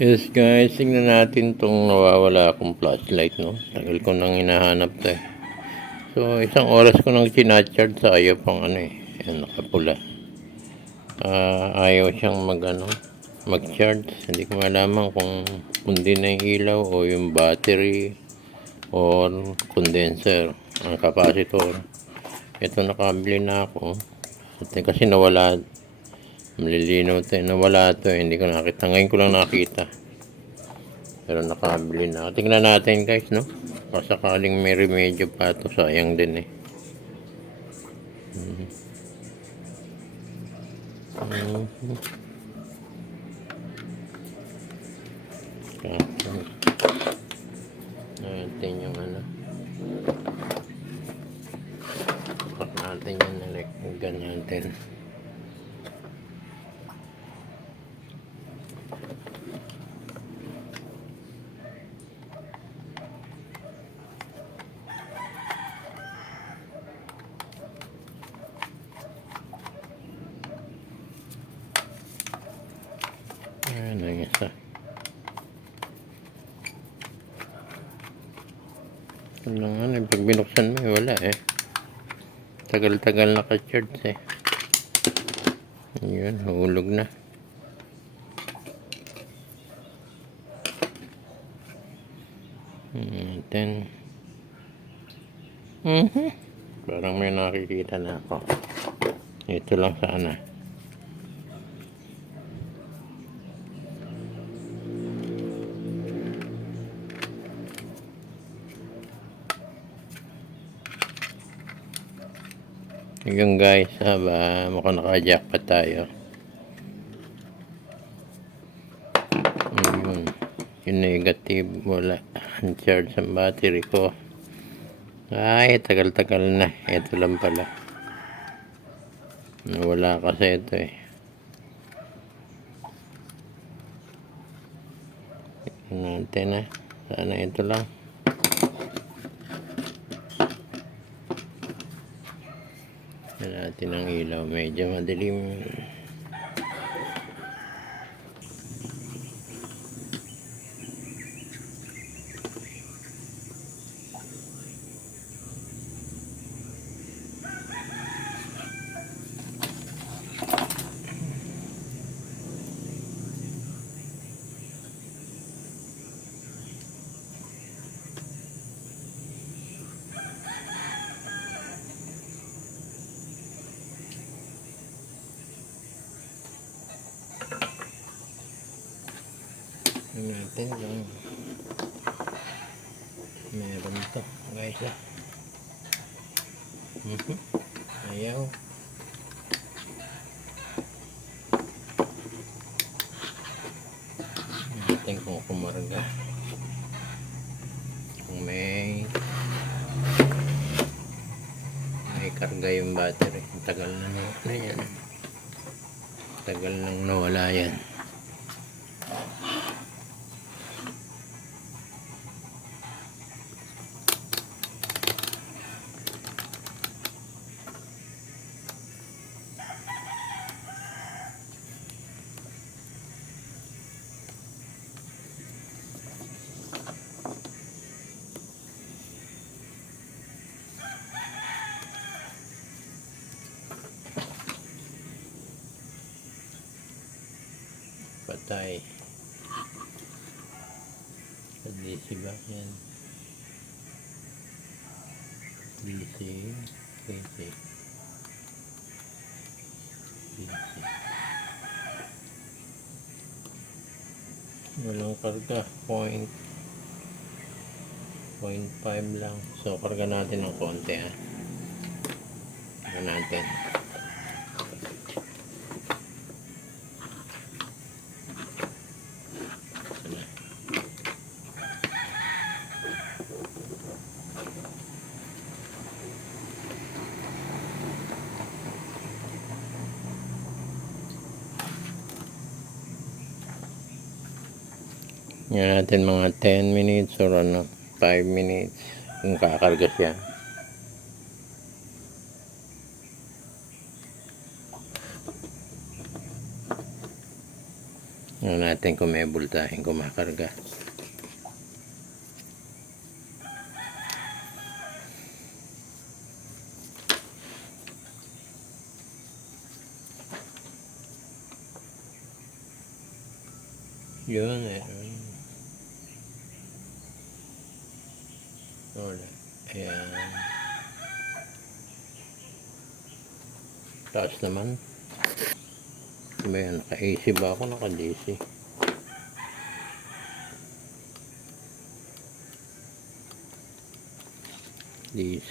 Yes guys, tingnan natin tong nawawala akong flashlight, no? Tagal ko nang hinahanap to eh. So, isang oras ko nang sinacharge sa ayaw pang ano eh. Ayan, nakapula. Ayaw siyang mag-charge. Hindi ko malaman kung kundi na yung ilaw o yung battery or condenser, ang capacitor. Ito nakabili na ako. Kasi nawala. Malilinaw to eh. Nawala to eh. Hindi ko nakita. Ngayon ko lang nakita. Pero nakabili na. Tingnan natin guys, no? Pasakaling may remedyo pa to, sayang din eh. Natin yung pakat natin yung nalagyan natin. Ayan ang isa. Kailangan pag binuksan mo wala eh. Tagal-tagal naka-charge eh. Ayun, hulog na. Then parang may nakikita na ako. Ito lang sana. Yung guys, mukhang naka-jackpot tayo. Yung negative, wala. Uncharge ang battery ko. Ay, tagal-tagal na. Ito lang pala. Wala kasi ito eh. Tignan natin na. Sana ito lang. Tignan natin ang ilaw. Medyo madilim. Natin lang meron to guys ah. Ayaw natin kung kumarga, kung may karga yung battery. Tagal na yan, tagal nang nawala yan. Patay. DC ba yan? DC. Walang karga. 0.5 lang. So karga natin ng konti ah. Karga natin. Yan natin mga 10 minutes or 5 minutes kung kakarga siya. Yan natin kung may voltaheng kumakarga. Yun eh. Wala. Ayan. Taas naman. Ayan, naka-AC ba ako? Naka-DC. DC.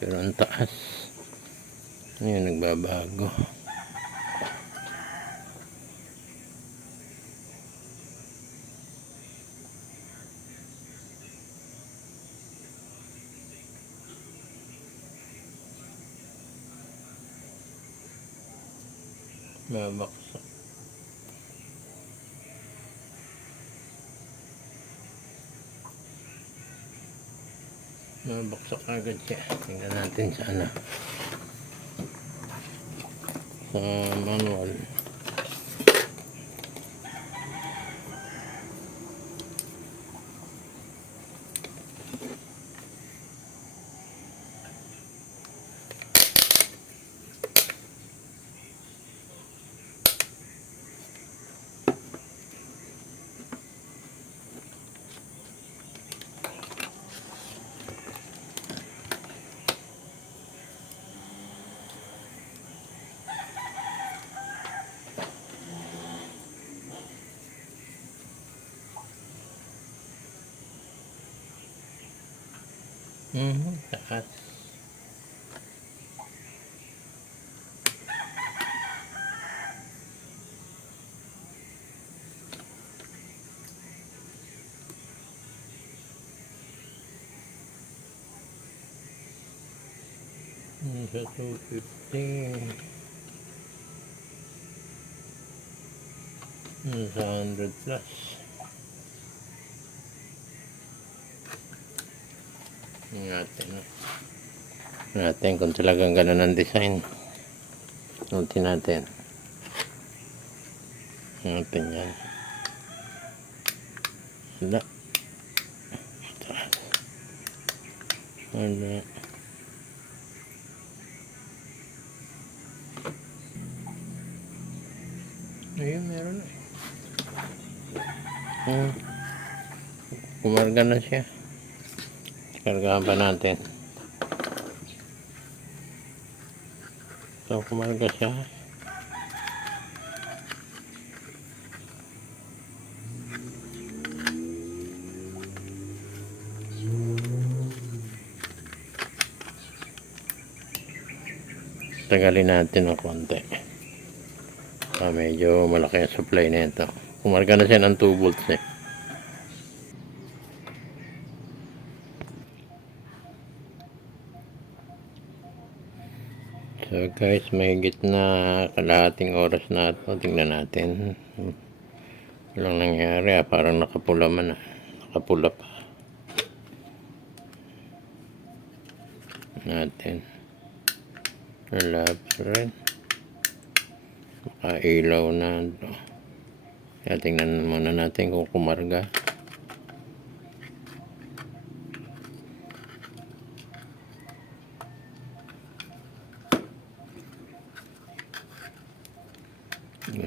Pero ang taas. Ayan, nagbabago. Mabaksak. Mabaksak agad siya. Tingnan natin sa ano. Sa manual. Taas. Sa 250. Sa 100 plus. Natin kung talagang ganun ang design. Ulti natin. Natin yan. Wala. Wala. Ayun, meron na. Kumarga na siya. Kargahan pa natin. So, kumarga siya. Tagalin natin ng konti. Medyo malaki ang supply na ito. Kumarga na siya ng 2 volts eh. So guys, mahigit na kalahating oras na ito. Tingnan natin. Walang nangyari. Parang nakapula man. Nakapula pa. Natin. Wala pa rin. Makailaw na ito. Kaya tingnan muna natin kung kumarga.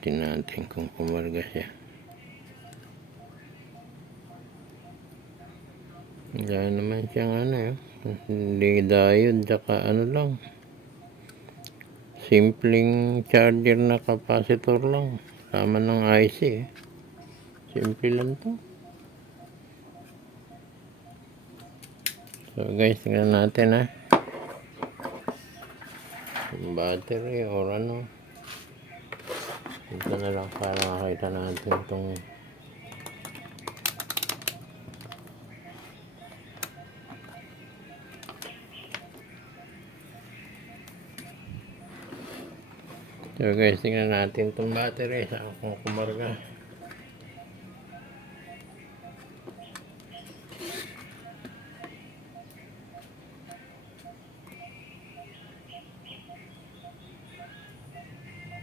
Tingnan natin kung kumarga siya. Wala naman siyang ano eh. Hindi diode, tsaka ano lang. Simpleng charger na capacitor lang. Tama ng IC eh. Simple lang to. So guys, tingnan natin ha. Yung battery or ano. Ito na lang para makita natin itong so guys, tingnan natin itong battery sa kung kumarga.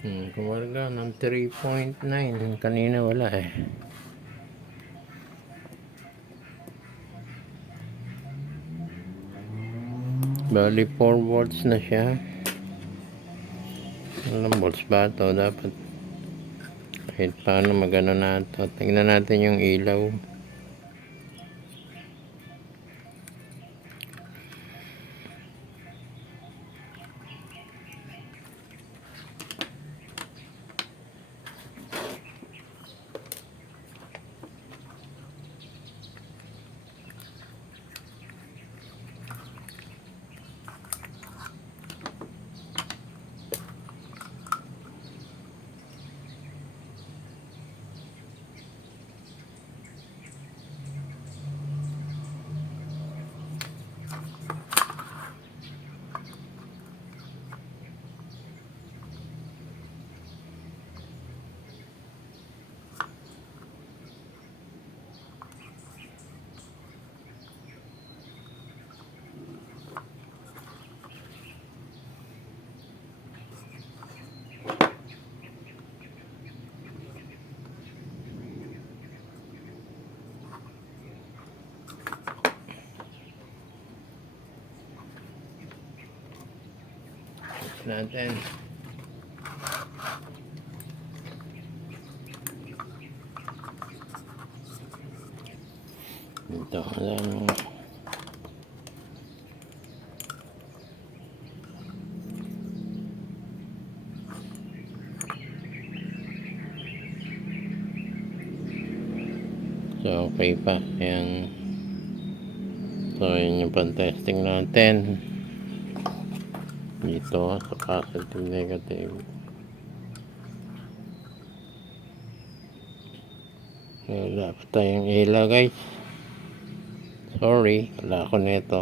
Kumarga ng 3.9. Kanina wala eh. Bali 4 volts na siya. Ilang volts ba ito? Dapat kahit paano magano na ito. Tingnan natin yung ilaw. Natin. Ito, alam. So, okay pa. Ayan. So, yun yung pan-testing natin. Dito sa positive negative. Wala pa tayong ilaw guys. Sorry, wala ako nito.